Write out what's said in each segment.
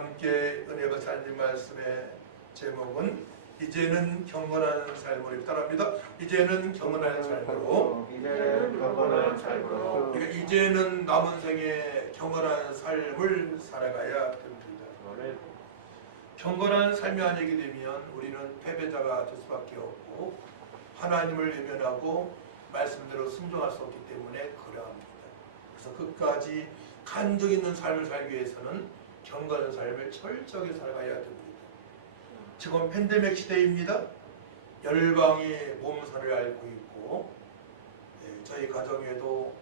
함께 은혜가 살린 말씀의 제목은 이제는 경건한 삶으로 따라합니다. 이제는 경건한 삶으로. 그러니까 이제는 남은 생에 경건한 삶을 살아가야 됩니다. 경건한 삶이 아니게 되면 우리는 패배자가 될 수밖에 없고 하나님을 외면하고 말씀대로 순종할 수 없기 때문에 그러합니다. 그래서 끝까지 간증 있는 삶을 살기 위해서는 경건한 삶을 철저하게 살아가야 됩니다. 지금 팬데믹 시대입니다. 열방이 몸살을 앓고 있고 저희 가정에도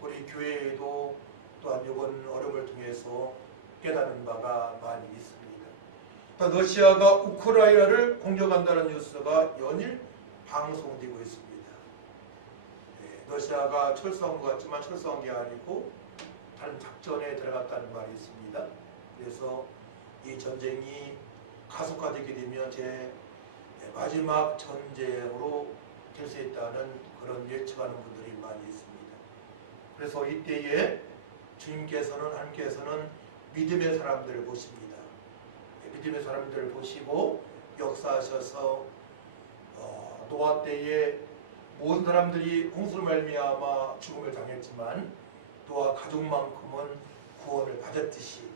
우리 교회에도 또한 이번 어려움을 통해서 깨닫는 바가 많이 있습니다. 러시아가 우크라이나를 공격한다는 뉴스가 연일 방송되고 있습니다. 러시아가 철수한 것 같지만 철수한 게 아니고 다른 작전에 들어갔다는 말이 있습니다. 그래서 이 전쟁이 가속화되게 되면 제 마지막 전쟁으로 될 수 있다는 그런 예측하는 분들이 많이 있습니다. 그래서 이때에 주님께서는 하나님께서는 믿음의 사람들을 보십니다. 믿음의 사람들을 보시고 역사하셔서 노아 때에 모든 사람들이 홍수로 말미암아 죽음을 당했지만 노아 가족만큼은 구원을 받았듯이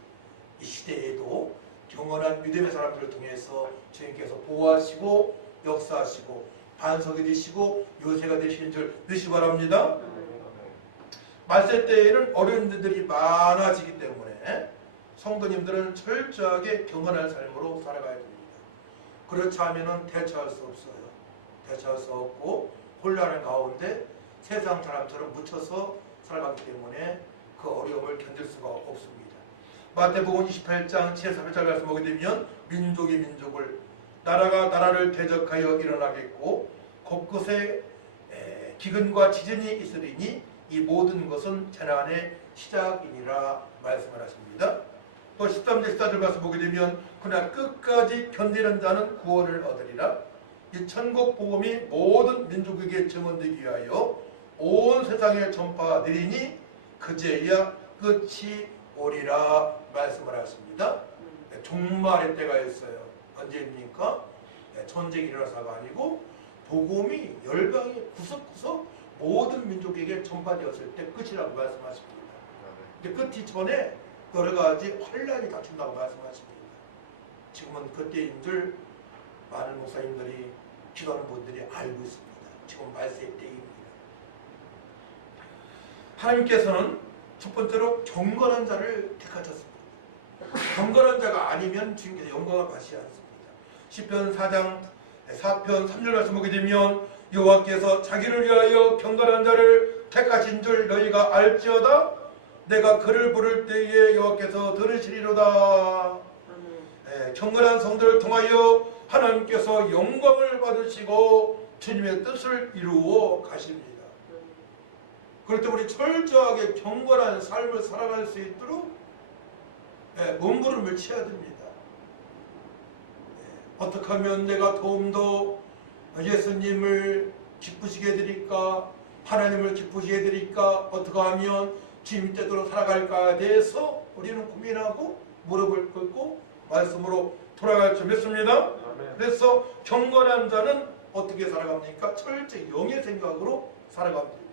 이 시대에도 경건한 믿음의 사람들을 통해서 주님께서 보호하시고 역사하시고 반석이 되시고 요새가 되시는 줄 믿으시기 바랍니다. 말세 때에는 어려운 일들이 많아지기 때문에 성도님들은 철저하게 경건한 삶으로 살아가야 됩니다. 그렇지 않으면 대처할 수 없어요. 대처할 수 없고 혼란의 가운데 세상 사람처럼 묻혀서 살아가기 때문에 그 어려움을 견딜 수가 없습니다. 마태복음 28장 7-8절 말씀 보게 되면 민족이 민족을 나라가 나라를 대적하여 일어나겠고 곳곳에 기근과 지진이 있으리니 이 모든 것은 재난의 시작이니라 말씀을 하십니다. 또 13절 14절 말씀 보게 되면 그러나 끝까지 견디는 자는 구원을 얻으리라. 이 천국 복음이 모든 민족에게 증언되기 위하여 온 세상에 전파되리니 그제야 끝이 오리라 말씀을 하십니다. 종말의 때가 있어요. 언제입니까? 전쟁이 일어나서가 아니고 복음이 열방의 구석구석 모든 민족에게 전파되었을 때 끝이라고 말씀하십니다. 근데 끝이 전에 여러 가지 혼란이 닥친다고 말씀하십니다. 지금은 그때인 줄 많은 목사님들이 기도하는 분들이 알고 있습니다. 지금 말세 때입니다. 하나님께서는 첫 번째로 경건한 자를 택하셨습니다. 경건한 자가 아니면 주님께서 영광을 받지 않습니다. 시편 4편 3절 말씀 보게 되면 여호와께서 자기를 위하여 경건한 자를 택하신 줄 너희가 알지어다. 내가 그를 부를 때에 여호와께서 들으시리로다. 경건한 성도를 통하여 하나님께서 영광을 받으시고 주님의 뜻을 이루어 가십니다. 그럴 때 우리 철저하게 경건한 삶을 살아갈 수 있도록 몸부림을 쳐야 됩니다. 어떻게 하면 내가 더욱더 예수님을 기쁘시게 해드릴까, 하나님을 기쁘시게 해드릴까, 어떻게 하면 주님 뜻대로 살아갈까에 대해서 우리는 고민하고 무릎을 꿇고 말씀으로 돌아갈 줄 믿습니다. 그래서 경건한 자는 어떻게 살아갑니까? 철저히 영의 생각으로 살아갑니다.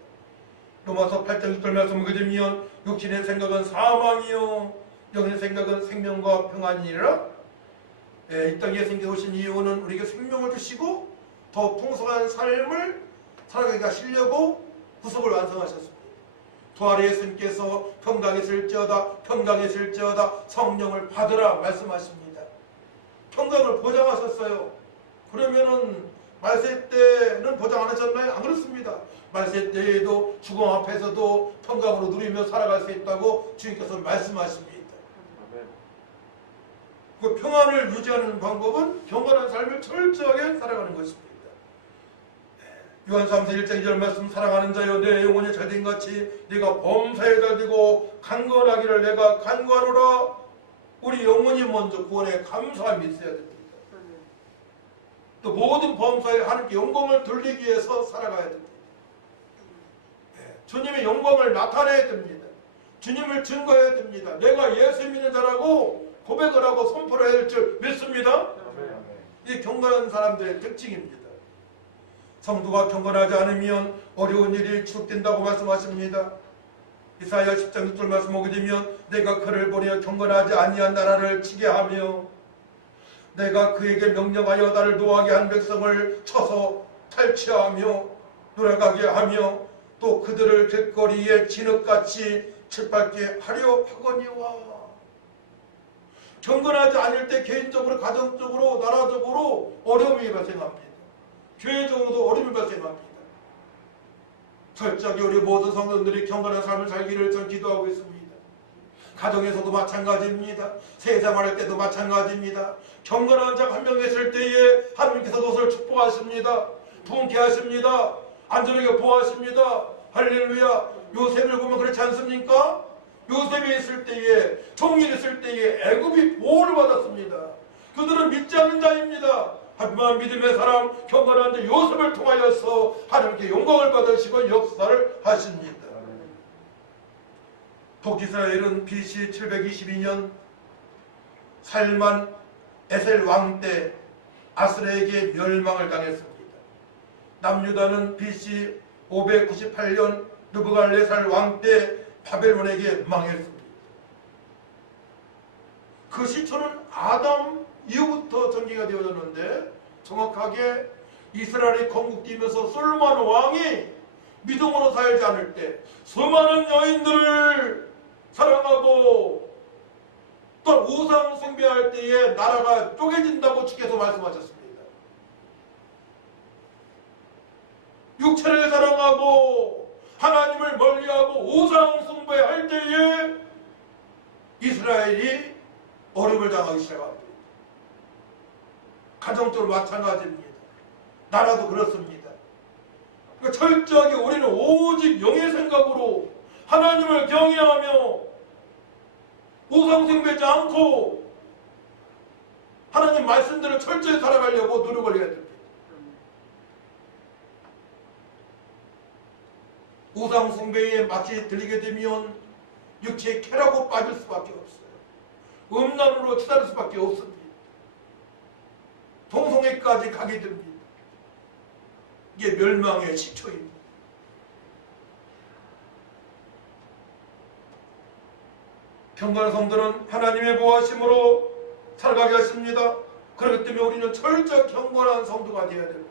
로마서 8장 6절 말씀 보게 되면 육신의 생각은 사망이요 영의 생각은 생명과 평안이니라. 이 땅에 생겨오신 이유는 우리에게 생명을 주시고 더 풍성한 삶을 살아가게 하시려고 구속을 완성하셨습니다. 부활의 예수님께서 평강했을지어다 성령을 받으라 말씀하십니다. 평강을 보장하셨어요. 그러면은 말세 때는 보장 안 하셨나요? 안 그렇습니다. 말세 때에도 죽음 앞에서도 평강으로 누리며 살아갈 수 있다고 주님께서 말씀하십니다. 그 평안을 유지하는 방법은 경건한 삶을 철저하게 살아가는 것입니다. 요한 3서 1장 2절 말씀 사랑하는 자여 내 영혼이 잘된 같이 네가 범사에 잘되고 강건하기를 내가 간구하노라. 우리 영혼이 먼저 구원에 감사함이 있어야 됩니다. 또 모든 범사에 하나님께 영광을 돌리기 위해서 살아가야 됩니다. 주님의 영광을 나타내야 됩니다. 주님을 증거해야 됩니다. 내가 예수 믿는 자라고 고백을 하고 선포를 할 줄 믿습니다. 아멘. 이 경건한 사람들의 특징입니다. 성도가 경건하지 않으면 어려운 일이 지속된다고 말씀하십니다. 이사야 10장 6절 말씀 보게 되면 내가 그를 보내어 경건하지 아니한 나라를 치게 하며 내가 그에게 명령하여 나를 노하게 한 백성을 쳐서 탈취하며 돌아가게 하며 또 그들을 길거리에 진흙같이 짓밟게 하려 하거니와. 경건하지 않을 때 개인적으로, 가정적으로, 나라적으로 어려움이 발생합니다. 교회적으로도 어려움이 발생합니다. 철저하게 우리 모든 성도들이 경건한 삶을 살기를 전 기도하고 있습니다. 가정에서도 마찬가지입니다. 세상할 때도 마찬가지입니다. 경건한 자 한 명 있을 때에 하나님께서 그것을 축복하십니다. 부흥케 하십니다. 안전하게 보호하십니다. 할렐루야. 요셉을 보면 그렇지 않습니까? 요셉이 있을 때에, 종이 있을 때에 애굽이 보호를 받았습니다. 그들은 믿지 않는 자입니다. 하지만 믿음의 사람, 경건한 자 요셉을 통하여서 하나님께 영광을 받으시고 역사를 하십니다. 북이스라엘은 BC 722년 살만 에셀 왕 때 아스르에게 멸망을 당했습니다. 남유다는 BC 598년 느부갈네살 왕 때 바벨론에게 망했습니다. 그 시초는 아담 이후부터 전개가 되어졌는데 정확하게 이스라엘이 건국되면서 솔로몬 왕이 믿음으로 살지 않을 때 수많은 여인들을 사랑하고 또 우상 숭배할 때에 나라가 쪼개진다고 주께서 말씀하셨습니다. 육체를 사랑하고 하나님을 멀리하고 우상 숭배할 때에 이스라엘이 어려움을 당하기 시작합니다. 가정적으로 마찬가지입니다. 나라도 그렇습니다. 그러니까 철저하게 우리는 오직 영의 생각으로 하나님을 경외하며 우상 숭배하지 않고 하나님 말씀대로 철저히 살아가려고 노력을 해야 됩니다. 우상 숭배에 마치 들리게 되면 육체의 쾌락으로 빠질 수밖에 없어요. 음란으로 치달을 수밖에 없습니다. 동성애까지 가게 됩니다. 이게 멸망의 시초입니다. 경건한 성도는 하나님의 보호하심으로 살아가게 하십니다. 그렇기 때문에 우리는 철저히 경건한 성도가 되어야 됩니다.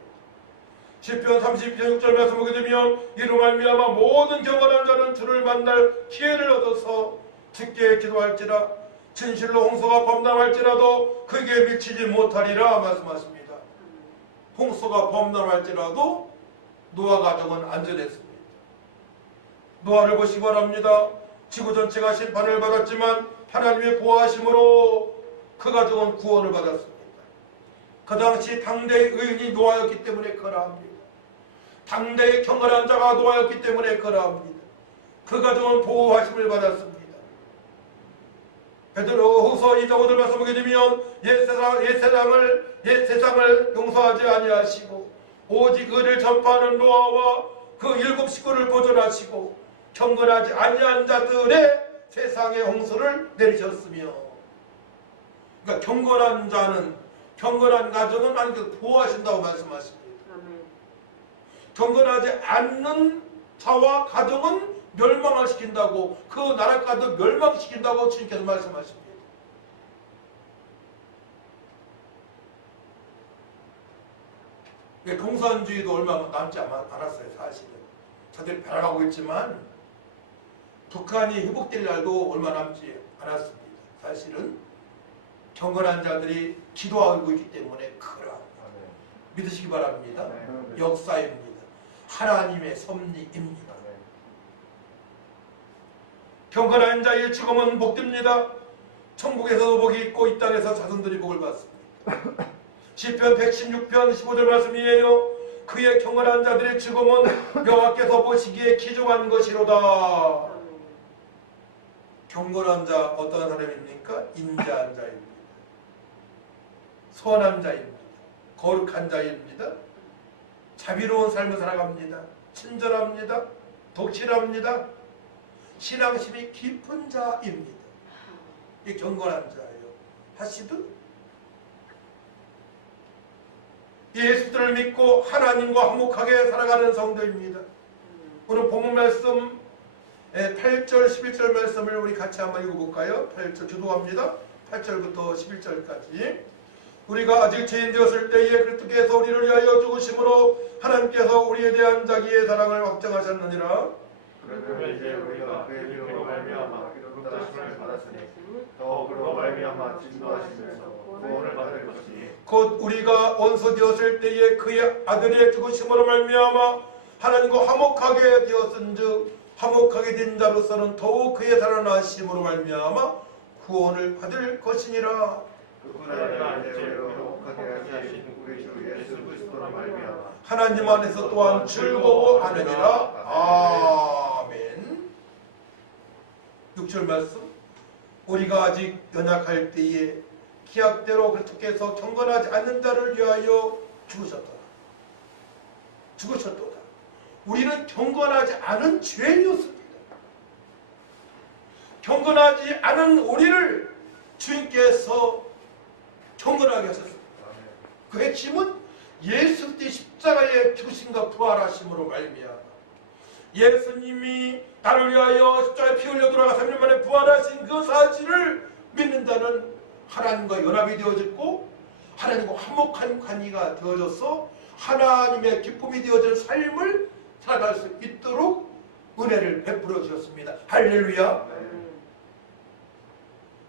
시편 30편 6절 말씀 보게 되면 이로 말미암아 모든 경건한 자는 주를 만날 기회를 얻어서 주께 기도할지라 진실로 홍수가 범람할지라도 그에게 미치지 못하리라 말씀하십니다. 홍수가 범람할지라도 노아 가정은 안전했습니다. 노아를 보시기 바랍니다. 지구 전체가 심판을 받았지만 하나님의 보호하심으로 그 가정은 구원을 받았습니다. 그 당시 당대의 의인이 노아였기 때문에 그러합니다. 당대의 경건한 자가 노아였기 때문에 그러합니다. 그 가정은 보호하심을 받았습니다. 베드로후서 2장 5절 말씀 보게 되면 옛 세상을 용서하지 아니하시고 오직 의를 전파하는 노아와 그 7 식구를 보존하시고 경건하지 아니한 자들의 세상의 홍수를 내리셨으며, 그러니까 경건한 자는, 경건한 가정은 하나님께서 보호하신다고 말씀하십니다. 경건하지 않는 자와 가정은 멸망을 시킨다고, 그 나라까지 멸망시킨다고 주님께서 말씀하십니다. 공산주의도 얼마 남지 않았어요. 사실은 저들이 변화하고 있지만 북한이 회복될 날도 얼마 남지 않았습니다. 사실은 경건한 자들이 기도하고 있기 때문에 그라 믿으시기 바랍니다. 역사입니다. 하나님의 섭리입니다. 경건한 자의 죽음은 복됩니다. 천국에서도 복이 있고 이 땅에서 자손들이 복을 받습니다. 시편 116편 15절 말씀이에요. 그의 경건한 자들의 죽음은 여호와께서 보시기에 귀중한 것이로다. 경건한 자 어떤 사람입니까? 인자한 자입니다. 선한 자입니다. 거룩한 자입니다. 자비로운 삶을 살아갑니다. 친절합니다. 독실합니다. 신앙심이 깊은 자입니다. 이 경건한 자예요. 하시듯 예수를 믿고 하나님과 화목하게 살아가는 성도입니다. 오늘 본문 말씀 8절 11절 말씀을 우리 같이 한번 읽어볼까요? 8절 기도합니다. 8절부터 11절까지. 우리가 아직 죄인 되었을 때에 그리스도께서 우리를 위하여 죽으심으로 하나님께서 우리에 대한 자기의 사랑을 확정하셨느니라. 그러면 이제 우리가 그의 이름으로 말미암아 의롭다심을 받았으니 더 그로 말미암아 진노하시면서 구원을 받을 것이니 곧 우리가 원수 되었을 때에 그의 아들의 죽으심으로 말미암아 하나님과 화목하게 되었은즉 화목하게 된 자로서는 더욱 그의 살아나심으로 말미암아 구원을 받을 것이니라. 그뿐 아니라 이제 우리로 화목하게 하신 우리 주 예수 그리스도로 말미암아 하나님 안에서 또한 즐거워하느니라. 아멘. 6절 말씀. 우리가 아직 연약할 때에 기약대로 그리스도께서 경건하지 않는 자를 위하여 죽으셨도다. 우리는 경건하지 않은 죄인이었습니다. 경건하지 않은 우리를 주님께서 경건하게 하셨습니다. 그 핵심은 예수 그리스도의 십자가의 죽으심과 부활하심으로 말미암아 예수님이 나를 위하여 십자가에 피 흘려 돌아가 3일 만에 부활하신 그 사실을 믿는 자는 하나님과 연합이 되어졌고 하나님과 화목한 관계가 되어져서 하나님의 기쁨이 되어진 삶을 살아갈 수 있도록 은혜를 베풀어 주셨습니다. 할렐루야.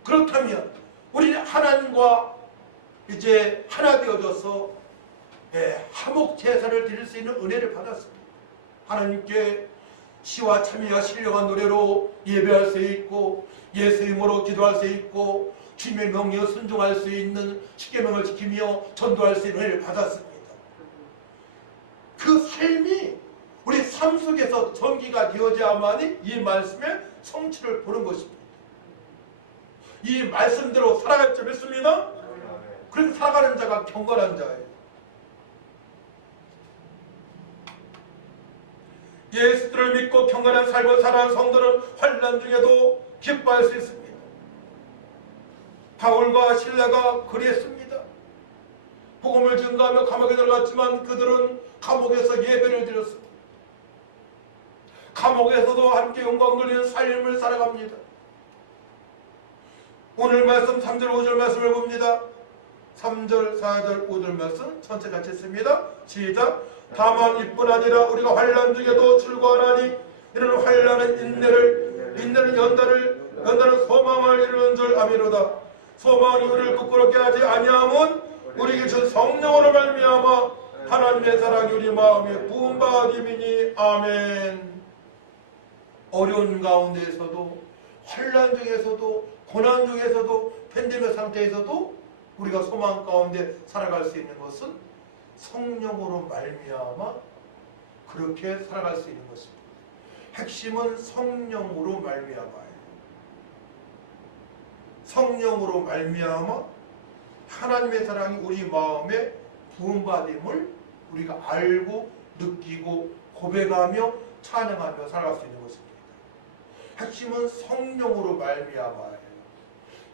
그렇다면 우리는 하나님과 이제 하나 되어져서 화목 제사를 드릴 수 있는 은혜를 받았습니다. 하나님께 시와 참여와 신령한 노래로 예배할 수 있고 예수 이름으로 기도할 수 있고 주님의 명령에 순종할 수 있는 십계명을 지키며 전도할 수 있는 은혜를 받았습니다. 그 삶이 우리 삶 속에서 전기가 되어져야만이 이 말씀의 성취를 보는 것입니다. 이 말씀대로 살아갈 줄 믿습니다. 그래서 살아가는 자가 경건한 자예요. 예수를 믿고 경건한 삶을 살아가는 성도는 환난 중에도 기뻐할 수 있습니다. 바울과 실라가 그리했습니다. 복음을 증거하며 감옥에 들어갔지만 그들은 감옥에서 예배를 드렸습니다. 감옥에서도 함께 영광 돌리는 삶을 살아갑니다. 오늘 말씀 3절 5절 말씀을 봅니다. 3절 4절 5절 말씀 전체 같이 읽습니다. 시작. 다만 이뿐 아니라 우리가 환난 중에도 즐거워하나니 이는 환난은 인내는 연단은 소망을 이루는 줄 아미로다. 소망이 우리를 부끄럽게 하지 아니함은 우리에게 준 성령으로 말미암아 하나님의 사랑이 우리 마음에 부음받음이니. 아멘. 어려운 가운데에서도 환난 중에서도 고난 중에서도 팬데믹 상태에서도 우리가 소망 가운데 살아갈 수 있는 것은 성령으로 말미암아 그렇게 살아갈 수 있는 것입니다. 핵심은 성령으로 말미암아예요. 성령으로 말미암아 하나님의 사랑이 우리 마음에 부음받음을 우리가 알고 느끼고 고백하며 찬양하며 살아갈 수 있는 것입니다. 핵심은 성령으로 말미암아예요.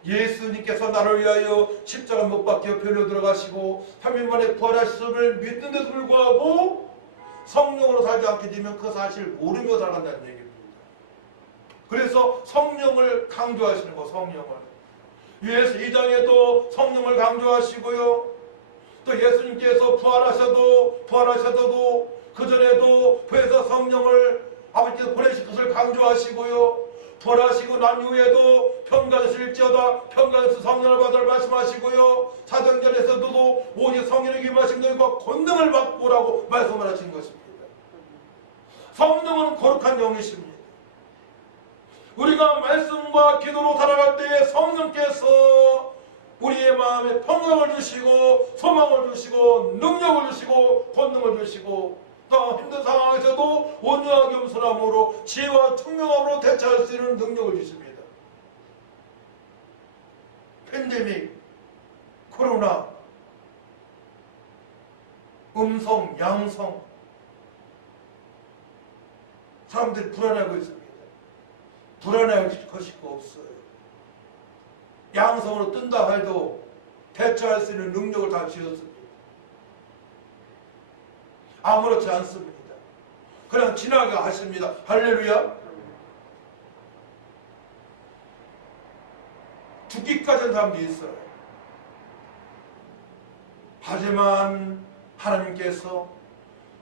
예수님께서 나를 위하여 십자가 못 박혀 별로 들어가시고 3일 만에 부활하심을 믿는데도 불구하고 성령으로 살지 않게 되면 그 사실을 모르며 살아간다는 얘기입니다. 그래서 성령을 강조하시는 거, 성령을. 예수 2장에도 성령을 강조하시고요. 또 예수님께서 부활하셔도 그전에도 부에서 성령을 아버지께서 보내실 것을 강조하시고요. 부활하시고 난 후에도 평강하실지어다 평강에서 성령을 받으라 말씀하시고요. 사도행전에서도 오직 성령에게 임하신 너희가 권능을 받고라고 말씀을 하신 것입니다. 성령은 거룩한 영이십니다. 우리가 말씀과 기도로 살아갈 때에 성령께서 우리의 마음에 평강을 주시고 소망을 주시고 능력을 주시고 권능을 주시고 또 힘든 상황에서도 온유하게 겸손함으로 지혜와 총명함으로 대처할 수 있는 능력을 주십니다. 팬데믹, 코로나, 음성, 양성 사람들이 불안하고 있습니다. 불안할 것이 없어요. 양성으로 뜬다 해도 대처할 수 있는 능력을 다 주셨습니다. 아무렇지 않습니다. 그냥 지나게 하십니다. 할렐루야. 죽기까지 한 사람도 있어요. 하지만 하나님께서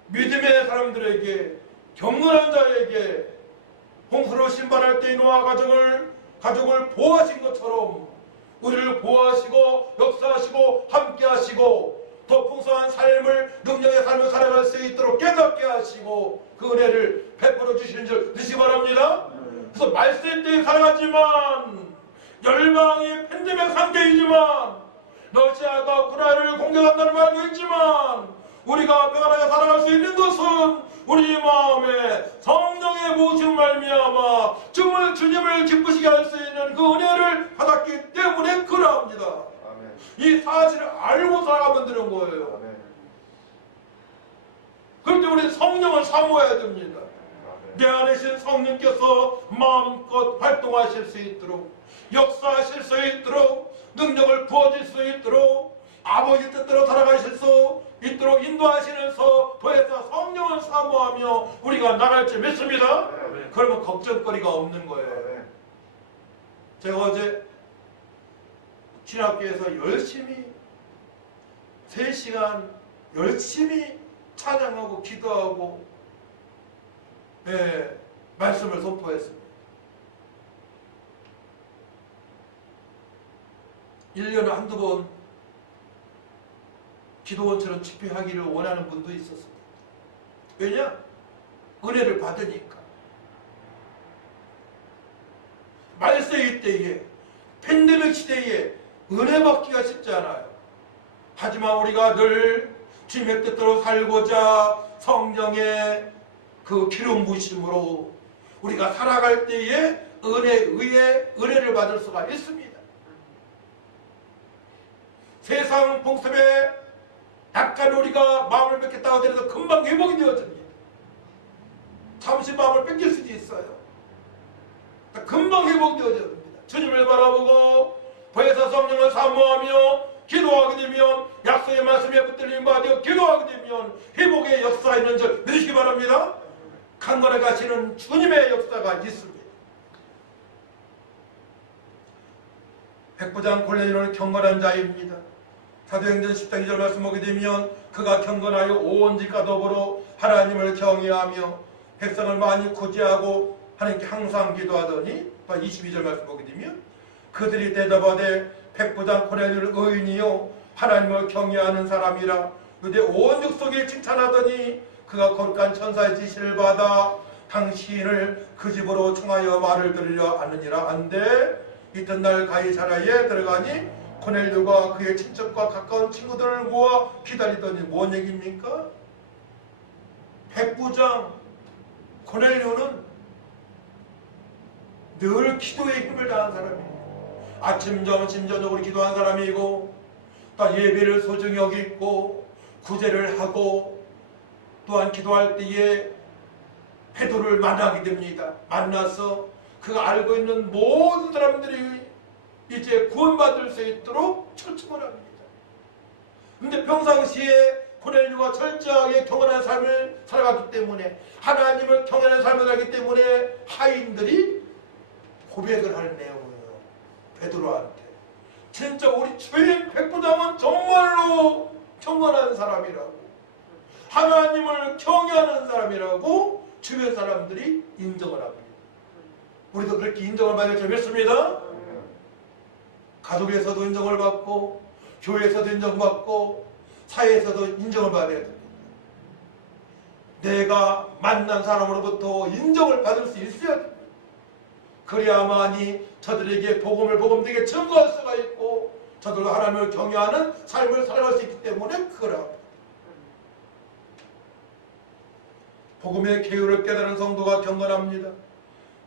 믿음의 사람들에게, 경건한 자에게 홍수로 심판할 때 노아 가족을 보호하신 것처럼 우리를 보호하시고 역사하시고 함께하시고 더 풍성한 삶을, 능력의 삶을 살아갈 수 있도록 깨닫게 하시고 그 은혜를 베풀어 주시는 줄 믿으시기 바랍니다. 그래서 말세 때에 살아가지만, 열방이 팬데믹 상태이지만, 러시아가 우크라이나를 공격한다는 말도 있지만, 우리가 평안하게 살아갈 수 있는 것은 우리 마음에 성령의 모습 말미암아 주님을 기쁘시게 할 수 있는 그 은혜를 받았기 때문에 그러합니다. 아멘. 이 사실을 알고 살아가면 되는 거예요. 아멘. 그럴 때 우리 성령을 사모해야 됩니다. 아멘. 내 안에 계신 성령께서 마음껏 활동하실 수 있도록, 역사하실 수 있도록, 능력을 부어줄 수 있도록, 아버지 뜻대로 살아가실 수 있도록 인도하시면서 더해서 성령을 사모하며 우리가 나갈 줄 믿습니다. 아멘. 그러면 걱정거리가 없는 거예요. 아멘. 제가 어제 신학교에서 열심히 3시간 열심히 찬양하고 기도하고 말씀을 선포했습니다. 1년에 한두 번 기도원처럼 집회하기를 원하는 분도 있었습니다. 왜냐? 은혜를 받으니까. 말세의 때에, 팬데믹 시대에 은혜 받기가 쉽지 않아요. 하지만 우리가 늘 주님의 뜻대로 살고자 성령의 그 기름 부으심으로 우리가 살아갈 때에 은혜를 받을 수가 있습니다. 세상 풍습에 약간 우리가 마음을 뺏겼다고 하더라도 금방 회복이 되어집니다. 잠시 마음을 뺏길 수도 있어요. 금방 회복되어집니다. 주님을 바라보고 더해서 성령을 사모하며 기도하게 되면, 약속의 말씀에 붙들림 받아 기도하게 되면 회복의 역사가 있는 줄 믿으시기 바랍니다. 강건에 가시는 주님의 역사가 있습니다. 백부장 골레이노는 경건한 자입니다. 사도행전 10장 2절 말씀 보게 되면 그가 경건하여 온 집과 더불어 하나님을 경외하며 백성을 많이 구제하고 하나님께 항상 기도하더니, 22절 말씀 보게 되면 그들이 대답하되 백부장 고넬료는 의인이요 하나님을 경외하는 사람이라 그대 온 육속에 칭찬하더니 그가 거룩한 천사의 지시를 받아 당신을 그 집으로 청하여 말을 들으려 하느니라 한데, 이튿날 가이사랴에 들어가니 고넬료가 그의 친척과 가까운 친구들을 모아 기다리더니 뭔 얘기입니까? 백부장 고넬료는 늘 기도에 힘을 다한 사람이에요. 아침 점심 저녁으로 기도한 사람이고, 또 예배를 소중히 여기고 구제를 하고, 또한 기도할 때에 베드로를 만나게 됩니다. 만나서 그가 알고 있는 모든 사람들이 이제 구원받을 수 있도록 철칙을 합니다. 근데 평상시에 고넬료가 철저하게 경건한 삶을 살아갔기 때문에, 하나님을 경건한 삶을 살기 때문에 하인들이 고백을 할 내용이에요. 베드로한테 진짜 우리 주인 백부장은 정말로 경건한 사람이라고, 하나님을 경외하는 사람이라고 주변 사람들이 인정을 합니다. 우리도 그렇게 인정을 받을 줄 믿습니다. 가족에서도 인정을 받고, 교회에서도 인정받고, 사회에서도 인정을 받아야 됩니다. 내가 만난 사람으로부터 인정을 받을 수 있어야 됩니다. 그래야만이 저들에게 복음되게 증거할 수가 있고, 저들도 하나님을 경외하는 삶을 살아갈 수 있기 때문에 그러합니다. 복음의 계율을 깨달은 성도가 경건합니다.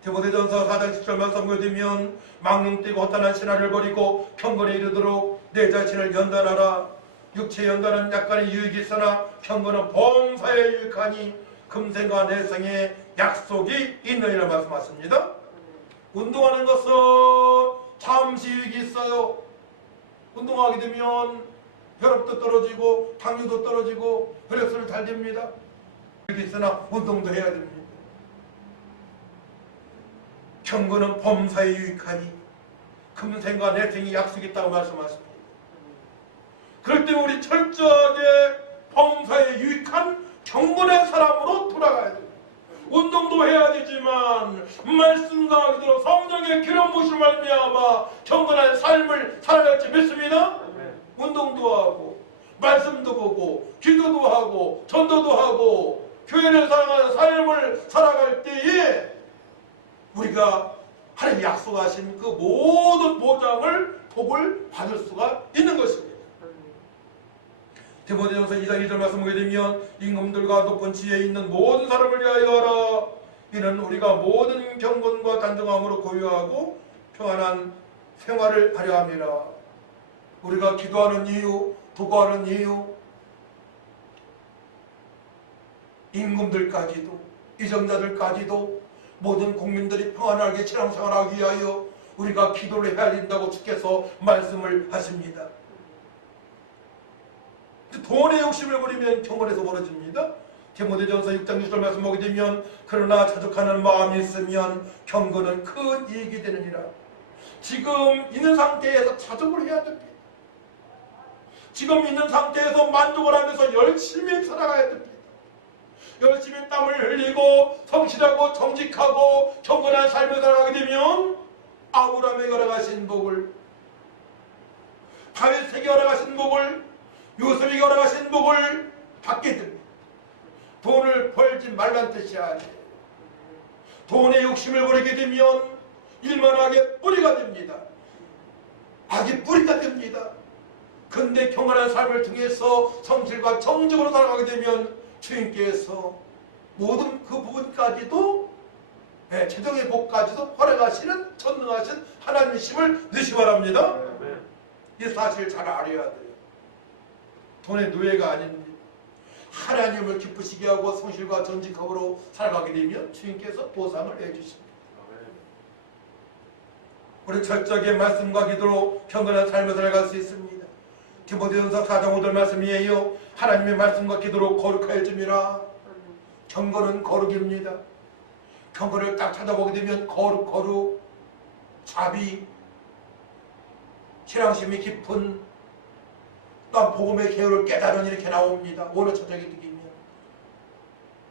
디모데전서 4장 10절 말씀 보시면 망령되고 허탄한 신화를 버리고 경건에 이르도록 내 자신을 연단하라. 육체 연단은 약간의 유익이 있으나 경건은 범사에 유익하니 금생과 내생에 약속이 있느니라 말씀하십니다. 운동하는 것은 참 상시 유익이 있어요. 운동하게 되면 혈압도 떨어지고 당뇨도 떨어지고 혈액순환 잘 됩니다. 여기 있으나 운동도 해야 됩니다. 경건은 범사에 유익하니 금생과 내생이 약속이 있다고 말씀하십니다. 그럴 때 우리 철저하게 범사에 유익한 경건의 사람으로 돌아가야 됩니다. 운동도 해야 되지만 말씀과 그대로 성령의 기름 부으심을 말미암아 경건한 삶을 살아갈지 믿습니다. 운동도 하고 말씀도 보고 기도도 하고 전도도 하고 교회를 사랑하는 삶을 살아갈 때에 우리가 하나님 약속하신 그 모든 보장을 복을 받을 수가 있는 것입니다. 디모데전서 2장 1절 말씀 보게 되면 임금들과 높은 지혜에 있는 모든 사람을 위하여 하라. 이는 우리가 모든 경건과 단정함으로 고요하고 평안한 생활을 하려 함이라. 우리가 기도하는 이유, 도구하는 이유, 임금들까지도 이정자들까지도 모든 국민들이 평안하게 신앙생활하기 위하여 우리가 기도를 해야 된다고 주께서 말씀을 하십니다. 돈의 욕심을 부리면 경건에서 벌어집니다. 디모데전서 6장 6절 말씀 보게 되면 그러나 자족하는 마음이 있으면 경건은 큰 이익이 되느니라. 지금 있는 상태에서 자족을 해야 됩니다. 지금 있는 상태에서 만족을 하면서 열심히 살아가야 됩니다. 열심히 땀을 흘리고 성실하고 정직하고 경건한 삶을 살아가게 되면 아브라함에게 허락하신 복을, 다윗에게 허락하신 복을, 요셉에게 허락하신 복을 받게 됩니다. 돈을 벌지 말란 뜻이 아니에요. 돈의 욕심을 부리게 되면 일만하게 뿌리가 됩니다. 악이 뿌리가 됩니다. 근데 경건한 삶을 통해서 성실과 정직으로 살아가게 되면 주님께서 모든 그 부분까지도 최종의 복까지도 허락하시는 전능하신 하나님이심을 넣으시기 바랍니다. 이 사실을 잘 알아야 돼요. 돈의 노예가 아닙니다. 하나님을 기쁘시게 하고 성실과 정직함으로 살아가게 되면 주님께서 보상을 해주십니다. 우리 철저하게 말씀과 기도로 경건한 삶을 살아갈 수 있습니다. 디모데전서 4장 5절 말씀이에요. 하나님의 말씀과 기도로 거룩하여 줌이라. 경건은 거룩입니다. 경건을 딱 찾아보게 되면 거룩, 자비, 신앙심이 깊은 또 복음의 계율을 깨달은 이렇게 나옵니다. 오늘 저녁에 드리면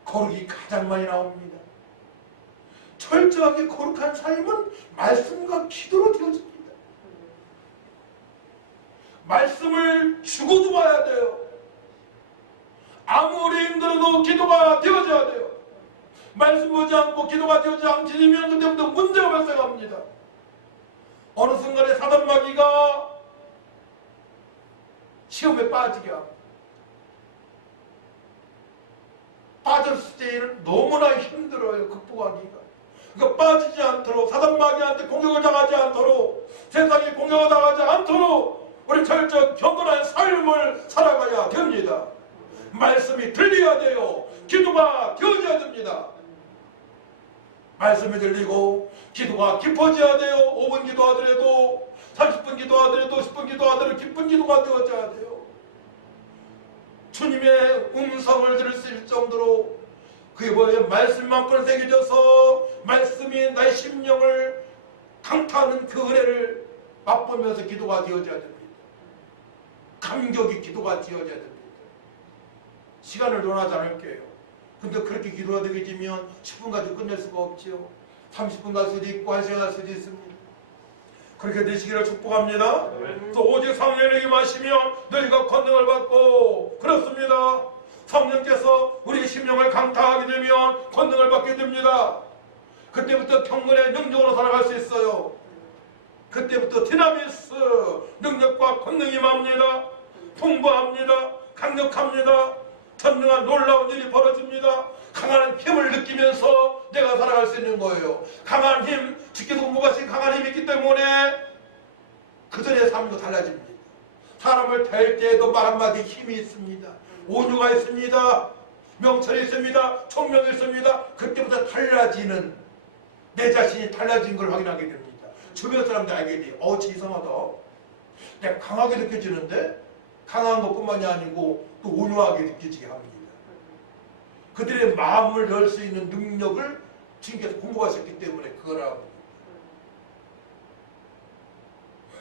거룩이 가장 많이 나옵니다. 철저하게 거룩한 삶은 말씀과 기도로 되어집니다. 말씀을 죽어도 봐야 돼요. 아무리 힘들어도 기도가 되어져야 돼요. 말씀 보지 않고 기도가 되어지지 않으면 그때부터 문제가 발생합니다. 어느 순간에 사단마귀가 시험에 빠지게 하고 빠졌을 때에는 너무나 힘들어요. 극복하기가. 그러니까 빠지지 않도록 사단마귀한테 공격을 당하지 않도록 세상에 공격을 당하지 않도록 우리 철저히 경건한 삶을 살아가야 됩니다. 말씀이 들려야 돼요. 기도가 되어져야 됩니다. 말씀이 들리고 기도가 깊어져야 돼요. 5분 기도하더라도 30분 기도하더라도 10분 기도하더라도 기쁜 기도가 되어져야 돼요. 주님의 음성을 들을 수 있을 정도로 그게 뭐예요? 말씀만큼 새겨져서 말씀이 나의 심령을 강타하는 그 은혜를 맛보면서 기도가 되어져야 됩니다. 감격이 기도가 되어져야 됩니다. 시간을 논하지 않을게요. 근데 그렇게 기도가 되게 되면 10분 가지고 끝낼 수가 없지요. 30분 갈 수도 있고 1시간 갈 수도 있습니다. 그렇게 되시기를 축복합니다. 또 오직 성령에게 마시며 너희가 권능을 받고 그렇습니다. 성령께서 우리 심령을 강타하게 되면 권능을 받게 됩니다. 그때부터 경건의 능력으로 살아갈 수 있어요. 그때부터 디나미스 능력과 권능이 맙니다. 풍부합니다. 강력합니다. 전능한 놀라운 일이 벌어집니다. 강한 힘을 느끼면서 내가 살아갈 수 있는 거예요. 강한 힘, 주께서 공부하신 강한 힘이 있기 때문에 그들의 삶도 달라집니다. 사람을 댈 때에도 말 한마디 힘이 있습니다. 온유가 있습니다. 명철이 있습니다. 총명이 있습니다. 그때부터 달라지는 내 자신이 달라진 걸 확인하게 됩니다. 주변 사람들이 알게 돼. 쟤 이상하다. 내가 강하게 느껴지는데 강한 것뿐만이 아니고 또 온유하게 느껴지게 합니다. 그들의 마음을 열 수 있는 능력을 주님께서 공부하셨기 때문에 그거라고.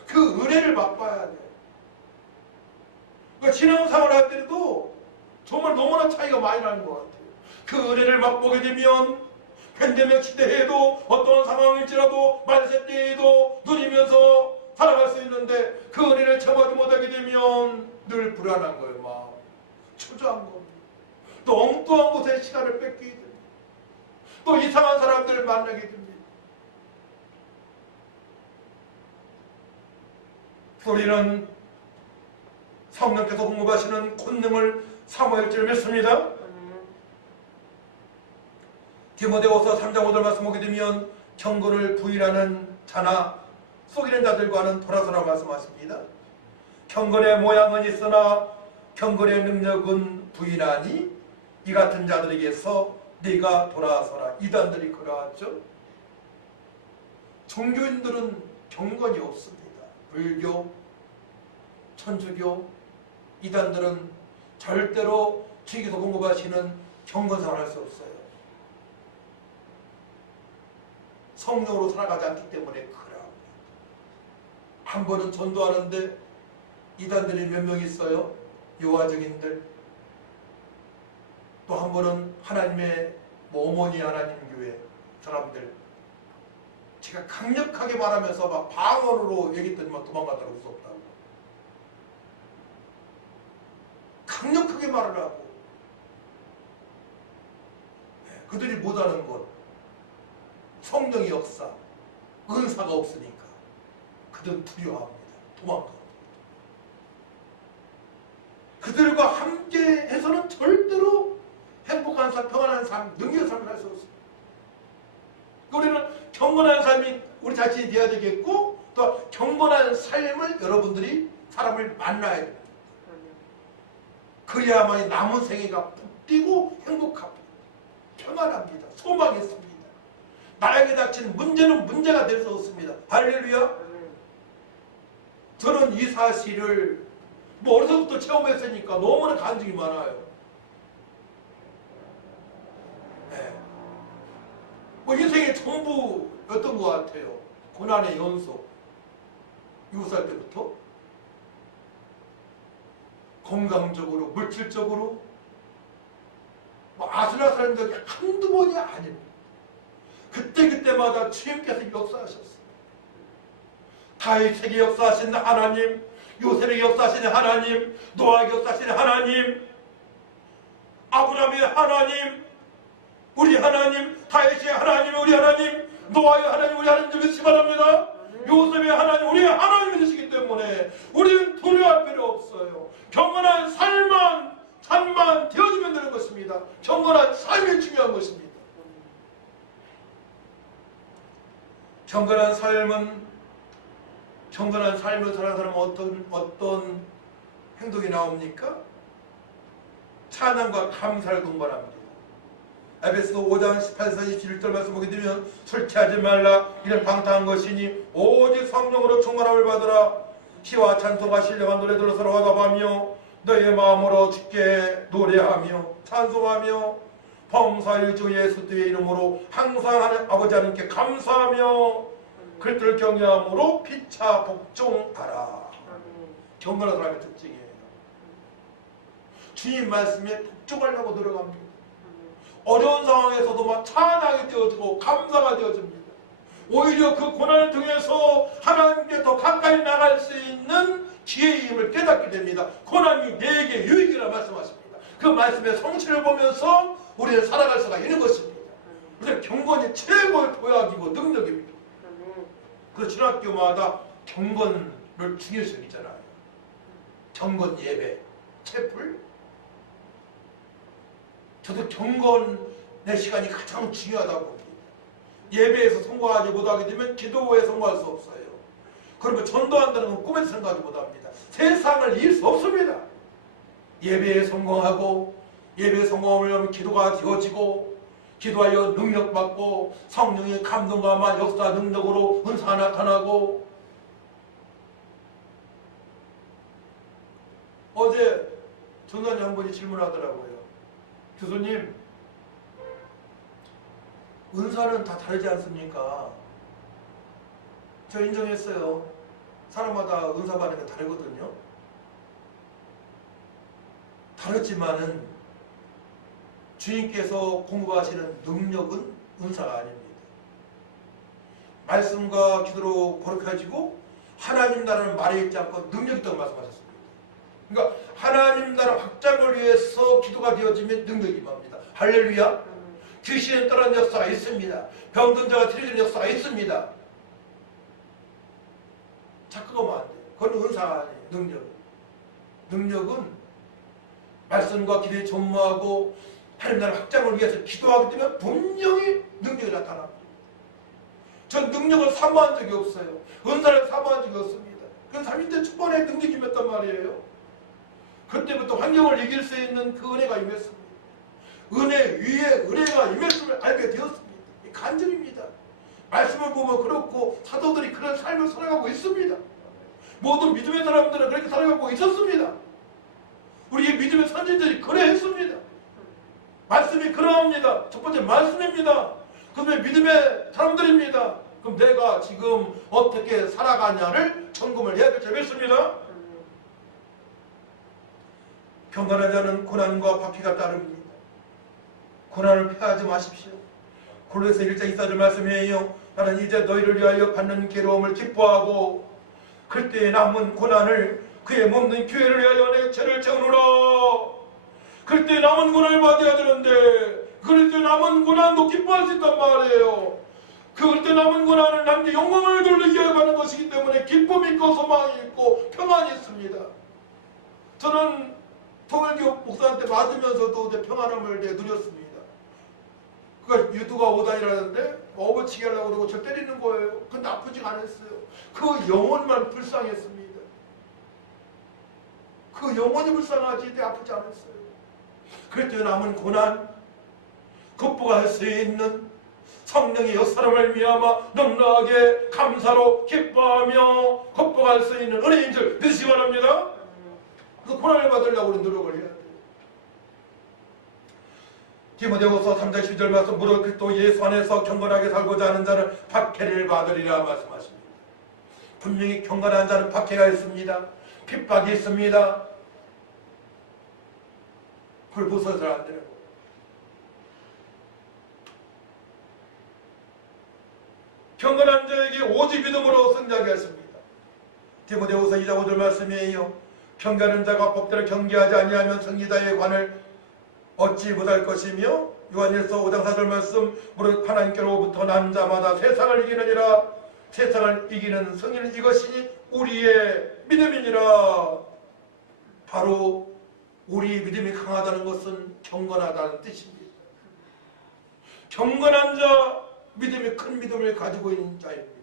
그 은혜를 맛봐야 돼. 그러니까 신앙생활 할 때도 정말 너무나 차이가 많이 나는 것 같아요. 그 은혜를 맛보게 되면 팬데믹 시대에도 어떤 상황일지라도 만세 때에도 누리면서 살아갈 수 있는데 그 은혜를 체험하지 못하게 되면 늘 불안한 거예요. 마음 초조한 겁니다. 또 엉뚱한 곳에 시간을 뺏기게 됩니다. 또 이상한 사람들을 만나게 됩니다. 우리는 성령께서 공급하시는 권능을 사모할 줄 믿습니다. 디모데후서 3장 5절 말씀 보게 되면 경건을 부인하는 자나 속이는 자들과는 돌아서라 말씀하십니다. 경건의 모양은 있으나 경건의 능력은 부인하니 이 같은 자들에게서 네가 돌아서라. 이단들이 그러하죠. 종교인들은 경건이 없습니다. 불교, 천주교, 이단들은 절대로 주님께서 공급하시는 경건생활을 할 수 없어요. 성령으로 살아가지 않기 때문에 그러합니다. 한 번은 전도하는데 이단들이 몇 명 있어요. 요화정인들. 또 한 번은 하나님의 어머니 하나님 교회 사람들. 제가 강력하게 말하면서 막 방언으로 얘기했더니 막 도망가더라고. 무섭다고. 강력하게 말을 하고. 그들이 못하는 것. 성령의 역사, 은사가 없으니까 그들은 두려워합니다. 도망갑니다. 그들과 함께 해서는 절대로 행복한 삶, 평안한 삶, 능력의 삶을 할 수 없습니다. 우리는 경건한 삶이 우리 자신이 되어야 되겠고 또 경건한 삶을 여러분들이 사람을 만나야 됩니다. 그래야만 남은 생애가 복되고 행복합니다. 평안합니다. 소망이 있습니다. 나에게 닥친 문제는 문제가 될 수 없습니다. 할렐루야. 저는 이 사실을 어려서부터 체험했으니까 너무나 간증이 많아요. 네. 인생의 전부였던 것 같아요. 고난의 연속. 6살 때부터 건강적으로, 물질적으로 아슬아슬한 적이 한두 번이 아닙니다. 그때마다 주님께서 역사하셨습니다. 다윗에게 역사하신 하나님, 요셉에게 역사하신 하나님, 노아에게 역사하신 하나님, 아브라함의 하나님, 우리 하나님, 다윗의 하나님, 우리 하나님, 노아의 하나님, 우리 하나님 믿으시기 바랍니다. 요셉의 하나님, 우리 하나님 믿으시기 때문에 우리는 두려워할 필요 없어요. 경건한 삶만 되어주면 되는 것입니다. 경건한 삶이 중요한 것입니다. 경건한 삶을 살아가는 사람은 어떤 행동이 나옵니까? 찬양과 감사를 동반합니다. 에베소서 5장 18절 21절 말씀 보게 되면 술 취하지 말라 이는 방탕한 것이니 오직 성령으로 충만함을 받으라. 시와 찬송과 신령한 노래들로 서로 화답하며 너희의 마음으로 주께 노래하며 찬송하며 범사일 주 예수 그리스도의 이름으로 항상 하는 아버지 하나님께 감사하며 그들을 경외함으로 피차 복종하라. 경건한 사람의 특징이에요. 주님 말씀에 복종하려고 노력합니다. 어려운 상황에서도 막 찬양이 되어지고 감사가 되어집니다. 오히려 그 고난을 통해서 하나님께 더 가까이 나갈 수 있는 기회의 힘을 깨닫게 됩니다. 고난이 내게 유익이라 말씀하십니다. 그 말씀의 성취를 보면서 우리는 살아갈 수가 있는 것입니다. 그래서 경건이 최고의 도약이고 능력입니다. 그래서 신학교마다 경건을 중요시 여기잖아요. 경건 예배, 채플. 저도 경건의 시간이 가장 중요하다고 봅니다. 예배에서 성공하지 못하게 되면 기도에 성공할 수 없어요. 그러면 전도한다는 건 꿈에서 생각하지 못합니다. 세상을 이길 수 없습니다. 예배에 성공하고 예배에 성공하려면 기도가 되어지고 기도하여 능력받고 성령의 감동과 역사 능력으로 은사가 나타나고. 어제 전도사님 한 분이 질문하더라고요. 교수님, 은사는 다 다르지 않습니까? 저 인정했어요. 사람마다 은사 받는 게 다르거든요. 다르지만은 주님께서 공부하시는 능력은 은사가 아닙니다. 말씀과 기도로 거룩해지고 하나님 나라는 말에 있지 않고 능력이 있다고 말씀하셨습니다. 그러니까 하나님 나라 확장을 위해서 기도가 되어지면 능력이 임합니다. 할렐루야. 귀신에 떠나는 역사가 있습니다. 병든 자가 치료되는 역사가 있습니다. 착각하면 안 돼요. 그건 은사가 아니에요. 능력은 말씀과 기도에 전무하고 하나님 나라 확장을 위해서 기도하기 때문에 분명히 능력이 나타납니다. 전 능력을 사모한 적이 없어요. 은사를 사모한 적이 없습니다. 그래서 30대 초반에 능력이 임했단 말이에요. 그때부터 환경을 이길 수 있는 그 은혜가 임했습니다. 은혜 위에 은혜가 임했음을 알게 되었습니다. 간증입니다. 말씀을 보면 그렇고 사도들이 그런 삶을 살아가고 있습니다. 모든 믿음의 사람들은 그렇게 살아가고 있었습니다. 우리의 믿음의 선진들이 그래 했습니다. 말씀이 그러합니다. 첫 번째 말씀입니다. 그 다음에 믿음의 사람들입니다. 그럼 내가 지금 어떻게 살아가냐를 점검을 해야 될 점이 있습니다. 경건한 자는 고난과 박해가 따릅니다. 고난을 피하지 마십시오. 골로새 1장 24절 말씀이에요. 나는 이제 너희를 위하여 받는 괴로움을 기뻐하고 그때에 남은 고난을 그의 몸된 교회를 위하여 내 죄를 채우노라. 그때 남은 고난을 받아야 되는데 그때 남은 고난도 기뻐할 수 있단 말이에요. 그때 남은 고난은 남의 영광을 돌리게 하는 것이기 때문에 기쁨이 있고 소망이 있고 평안이 있습니다. 저는 통일교 목사한테 맞으면서도 평안함을 누렸습니다. 그가 유두가 5단이라는데 업어치기 하려고 그러고 저 때리는 거예요. 근데 아프지가 않았어요. 그 영혼만 불쌍했습니다. 그 영혼이 불쌍하지 아프지 않았어요. 그때 남은 고난 극복할 수 있는 성령의 역사로 말미암아 넉넉하게 감사로 기뻐하며 극복할 수 있는 은혜인 줄 믿으시기 바랍니다. 그 고난을 받으려고 우리 노력을 해야 돼요. 디모데후서 3장 12절 말씀 무릇 그리스도 예수 안에서 경건하게 살고자 하는 자는 박해를 받으리라 말씀하십니다. 분명히 경건한 자는 박해가 있습니다. 핍박이 있습니다. 그걸 벗어서는 안 되는 거예요. 경건한 자에게 오직 믿음으로 승리하게 했습니다. 디모데후서 2장 5절 말씀이에요. 경건한 자가 법대로 경계하지 아니하면 승리자의 관을 얻지 못할 것이며 요한일서 5장 4절 말씀 무릇 하나님께로부터 난 자마다 세상을 이기느니라. 세상을 이기는 승리는 이것이 우리의 믿음이니라. 바로 우리 믿음이 강하다는 것은 경건하다는 뜻입니다. 경건한 자, 믿음이 큰 믿음을 가지고 있는 자입니다.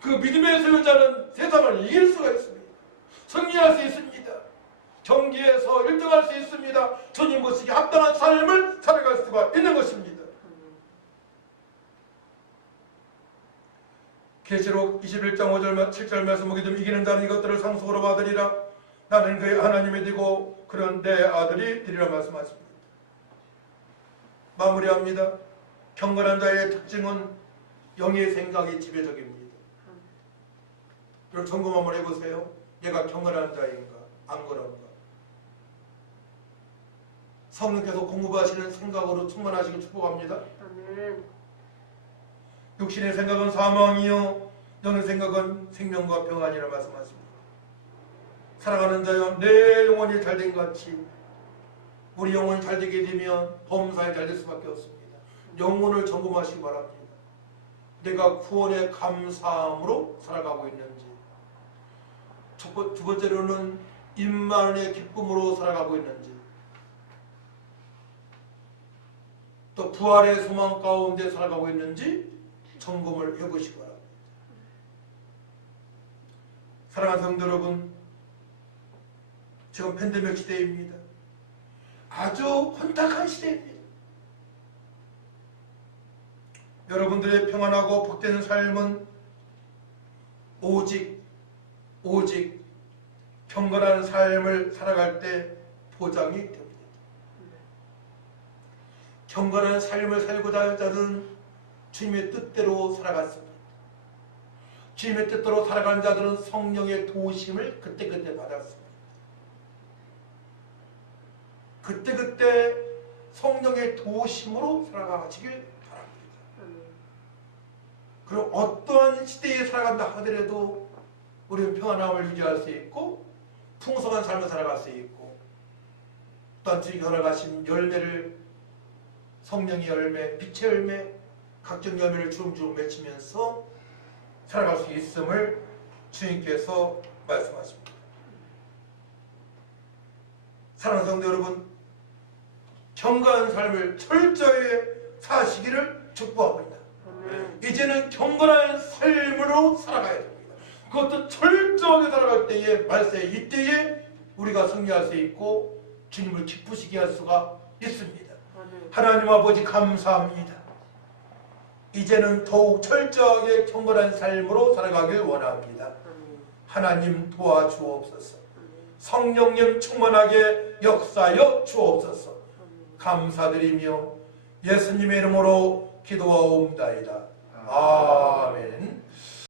그 믿음의 소유자는 세상을 이길 수가 있습니다. 승리할 수 있습니다. 경기에서 1등할 수 있습니다. 주님 모시기 합당한 삶을 살아갈 수가 있는 것입니다. 계시록 21장 5절 7절 말씀 보기 좀 이기는 자는 이것들을 상속으로 받으리라. 나는 그의 하나님이 되고 그런 내 아들이 되리라 말씀하십니다. 마무리합니다. 경건한 자의 특징은 영의 생각이 지배적입니다. 여러분 점검 한번 해보세요. 내가 경건한 자인가 안 그런가. 성령께서 공급하시는 생각으로 충만하시길 축복합니다. 아멘. 육신의 생각은 사망이요 영의 생각은 생명과 평안이라 말씀하십니다. 사랑하는 자여, 내 영혼이 잘된 같이 우리 영혼이 잘되게 되면 범사에 잘될 수밖에 없습니다. 영혼을 점검하시기 바랍니다. 내가 구원의 감사함으로 살아가고 있는지, 두 번째로는 임만의 기쁨으로 살아가고 있는지, 또 부활의 소망 가운데 살아가고 있는지 점검을 해보시기 바랍니다. 사랑하는 성도 여러분, 지금 팬데믹 시대입니다. 아주 혼탁한 시대입니다. 여러분들의 평안하고 복된 삶은 오직 경건한 삶을 살아갈 때 보장이 됩니다. 경건한 삶을 살고자 할 자들은 주님의 뜻대로 살아갔습니다. 주님의 뜻대로 살아가는 자들은 성령의 도우심을 그때그때 받았습니다. 그때그때 성령의 도우심으로 살아가시길 바랍니다. 그리고 어떠한 시대에 살아간다 하더라도 우리는 평안함을 유지할 수 있고 풍성한 삶을 살아갈 수 있고 또한 주님이 허락하신 열매를 성령의 열매, 빛의 열매, 각종 열매를 주름주름 맺히면서 살아갈 수 있음을 주님께서 말씀하십니다. 사랑하는 성도 여러분, 경건한 삶을 철저히 사시기를 축복합니다. 이제는 경건한 삶으로 살아가야 됩니다. 그것도 철저하게 살아갈 때에 말세 이때에 우리가 승리할 수 있고 주님을 기쁘시게 할 수가 있습니다. 하나님 아버지 감사합니다. 이제는 더욱 철저하게 경건한 삶으로 살아가길 원합니다. 하나님 도와주옵소서. 성령님 충만하게 역사여 주옵소서. 감사드리며 예수님의 이름으로 기도하옵나이다. 아멘.